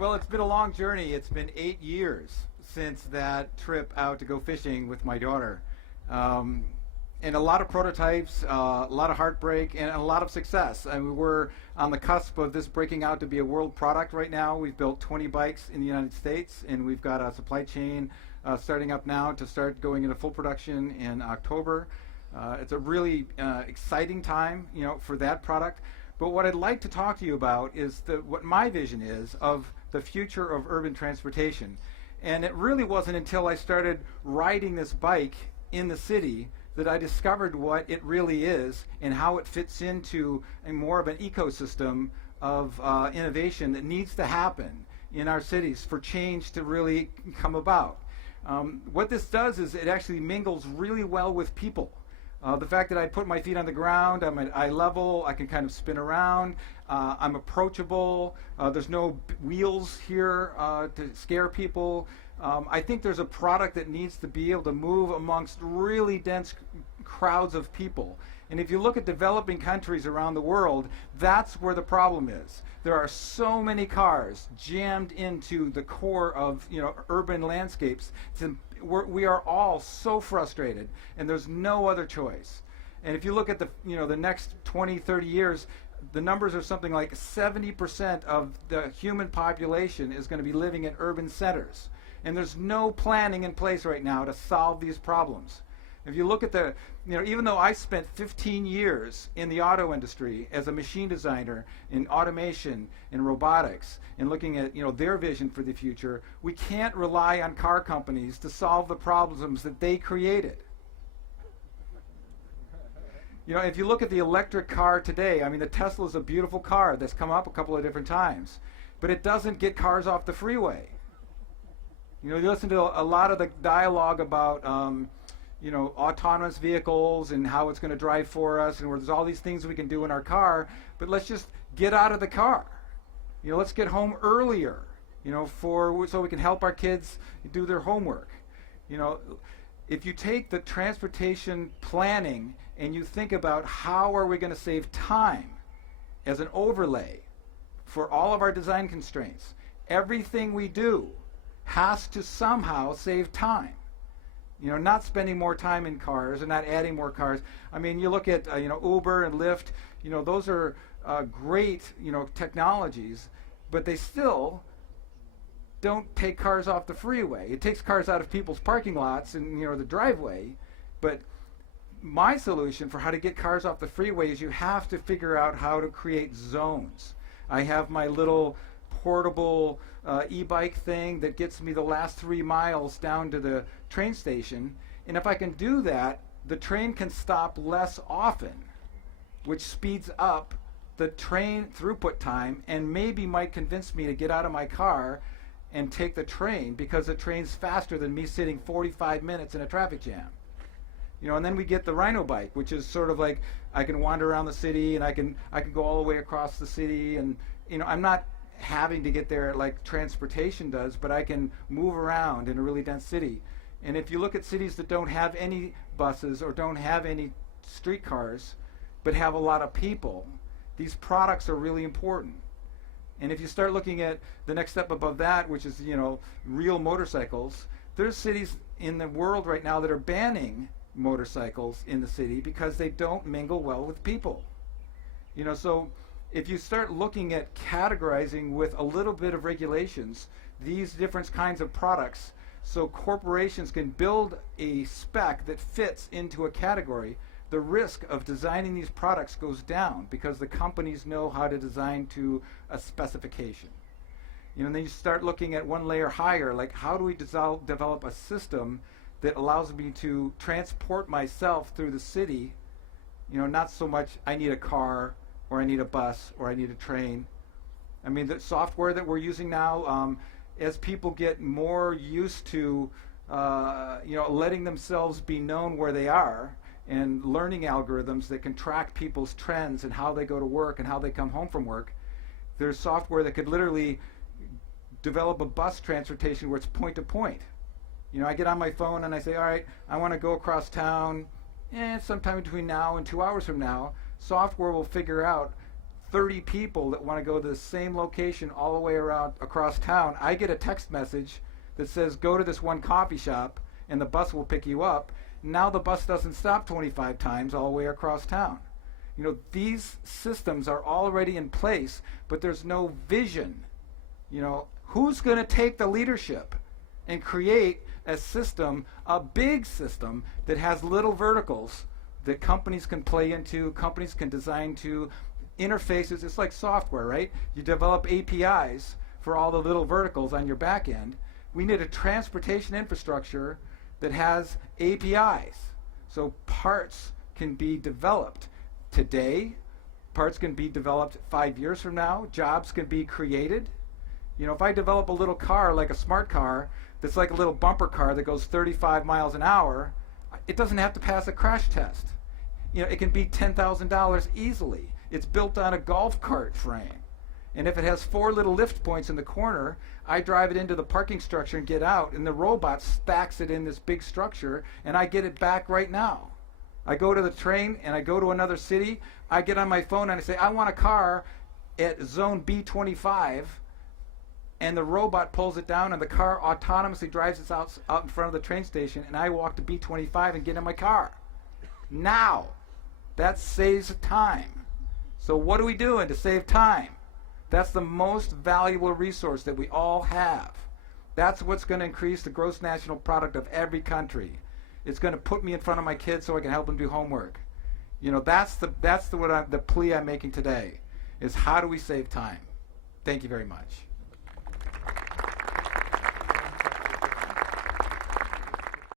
Well, it's been a long journey. It's been 8 years since that trip out to go fishing with my daughter. Um, and a lot of prototypes, a lot of heartbreak, and a lot of success. I mean, we're on the cusp of this breaking out to be a world product right now. We've built 20 bikes in the United States, and we've got a supply chain starting up now to start going into full production in October. It's a really exciting time, for that product. But what I'd like to talk to you about is what my vision is of the future of urban transportation. And it really wasn't until I started riding this bike in the city that I discovered what it really is and how it fits into more of an ecosystem of innovation that needs to happen in our cities for change to really come about. What this does is it actually mingles really well with people. The fact that I put my feet on the ground, I'm at eye level, I can kind of spin around, I'm approachable, there's no wheels here to scare people. I think there's a product that needs to be able to move amongst really dense crowds of people. And if you look at developing countries around the world, that's where the problem is. There are so many cars jammed into the core of urban landscapes. We are all so frustrated, and there's no other choice. And if you look at the next 20, 30 years, the numbers are something like 70% of the human population is going to be living in urban centers. And there's no planning in place right now to solve these problems. If you look at even though I spent 15 years in the auto industry as a machine designer in automation and robotics and looking at their vision for the future, we can't rely on car companies to solve the problems that they created. If you look at the electric car today, I mean, the Tesla is a beautiful car that's come up a couple of different times, but it doesn't get cars off the freeway. You listen to a lot of the dialogue about autonomous vehicles and how it's going to drive for us, and where there's all these things we can do in our car, but let's just get out of the car. Let's get home earlier, so we can help our kids do their homework. If you take the transportation planning and you think about how are we going to save time as an overlay for all of our design constraints, everything we do has to somehow save time. Not spending more time in cars and not adding more cars. I mean, you look at Uber and Lyft. Those are great technologies, but they still don't take cars off the freeway. It takes cars out of people's parking lots and the driveway. But my solution for how to get cars off the freeway is you have to figure out how to create zones. I have my little portable e-bike thing that gets me the last 3 miles down to the train station, and if I can do that, the train can stop less often, which speeds up the train throughput time and maybe might convince me to get out of my car and take the train, because the train's faster than me sitting 45 minutes in a traffic jam. And then we get the Rhino Bike, which is sort of like I can wander around the city and I can go all the way across the city, and I'm not having to get there like transportation does, but I can move around in a really dense city. And if you look at cities that don't have any buses or don't have any streetcars but have a lot of people, these products are really important. And if you start looking at the next step above that, which is real motorcycles, there's cities in the world right now that are banning motorcycles in the city because they don't mingle well with people. So if you start looking at categorizing with a little bit of regulations these different kinds of products, so corporations can build a spec that fits into a category, the risk of designing these products goes down because the companies know how to design to a specification. And then you start looking at one layer higher, like how do we develop a system that allows me to transport myself through the city, not so much I need a car or I need a bus or I need a train. I mean, the software that we're using now, as people get more used to letting themselves be known where they are, and learning algorithms that can track people's trends and how they go to work and how they come home from work, there's software that could literally develop a bus transportation where it's point to point. I get on my phone and I say, all right, I want to go across town sometime between now and 2 hours from now. Software will figure out 30 people that want to go to the same location all the way around across town, I get a text message that says go to this one coffee shop and the bus will pick you up. Now the bus doesn't stop 25 times all the way across town. You know, these systems are already in place, but there's no vision. You know, who's going to take the leadership and create a system, a big system that has little verticals that companies can play into, companies can design to, interfaces? It's like software, right? You develop APIs for all the little verticals on your back end. We need a transportation infrastructure that has APIs, so parts can be developed today, parts can be developed 5 years from now, jobs can be created. You know, if I develop a little car like a smart car that's like a little bumper car that goes 35 miles an hour, it doesn't have to pass a crash test. You know, it can be $10,000 easily. It's built on a golf cart frame. And if it has 4 little lift points in the corner, I drive it into the parking structure and get out, and the robot stacks it in this big structure, and I get it back right now. I go to the train, and I go to another city. I get on my phone, and I say, I want a car at zone B25, and the robot pulls it down, and the car autonomously drives it out in front of the train station, and I walk to B25 and get in my car. Now, that saves time. So what are we doing to save time? That's the most valuable resource that we all have. That's what's going to increase the gross national product of every country. It's going to put me in front of my kids so I can help them do homework. You know, that's the plea I'm making today, is how do we save time? Thank you very much.